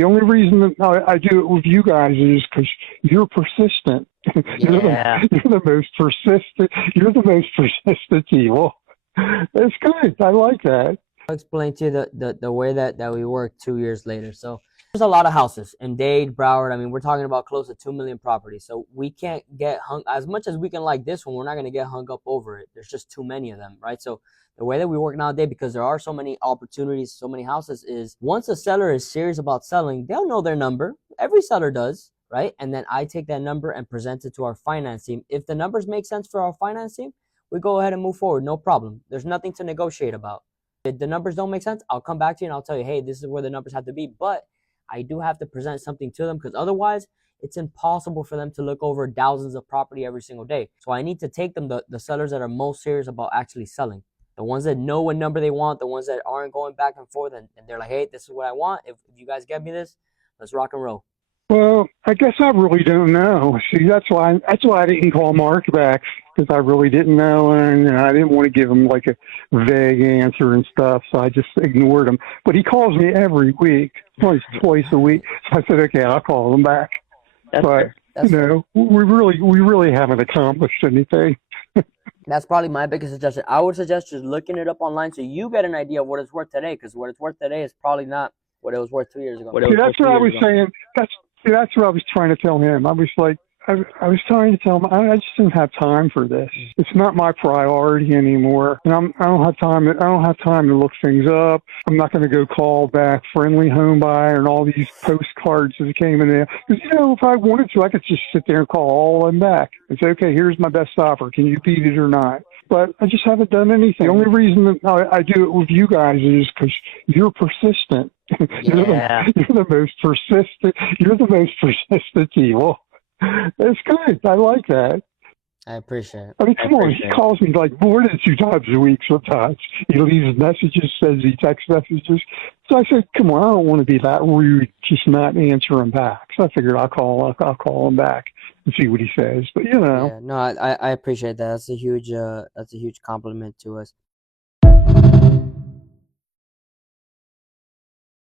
The only reason that I do it with you guys is because you're persistent. Yeah. You're the most persistent. You're the most persistent evil. That's good. I like that. I'll explain to you the way that we work 2 years later. So there's a lot of houses in Dade, Broward. I mean, we're talking about close to 2 million properties. So we can't get hung as much as we can like this one. We're not going to get hung up over it. There's just too many of them, right? So the way that we work nowadays, because there are so many opportunities, so many houses, is once a seller is serious about selling, they'll know their number. Every seller does, right? And then I take that number and present it to our finance team. If the numbers make sense for our finance team, we go ahead and move forward. No problem. There's nothing to negotiate about. If the numbers don't make sense, I'll come back to you and I'll tell you, hey, this is where the numbers have to be. But I do have to present something to them because otherwise it's impossible for them to look over thousands of property every single day. So I need to take them, the sellers that are most serious about actually selling. The ones that know what number they want, the ones that aren't going back and forth and they're like, hey, this is what I want. If you guys get me this, let's rock and roll. Well, I guess I really don't know. See, that's why I didn't call Mark back because I really didn't know, and I didn't want to give him like a vague answer and stuff. So I just ignored him. But he calls me every week, twice a week. So I said, okay, I'll call him back. That's but fair. That's fair. we really haven't accomplished anything. That's probably my biggest suggestion. I would suggest just looking it up online so you get an idea of what it's worth today, because what it's worth today is probably not what it was worth 2 years ago. See, that's what I was saying. That's what I was trying to tell him. I was like, I was trying to tell him I just didn't have time for this. It's not my priority anymore, and I don't have time. I don't have time to look things up. I'm not going to go call back Friendly Home Buyer and all these postcards that came in there. Because if I wanted to, I could just sit there and call all of them back and say, okay, here's my best offer. Can you beat it or not? But I just haven't done anything. The only reason that I do it with you guys is because you're persistent. Yeah. You're the most persistent. You're the most persistent evil. That's good. I like that. I appreciate it. I mean, come on. He calls me like more than 2 times a week sometimes. He leaves messages, sends me text messages. So I said, come on, I don't want to be that rude, just not answer him back. So I figured I'll call him back and see what he says. But Yeah, no, I appreciate that. That's a huge compliment to us.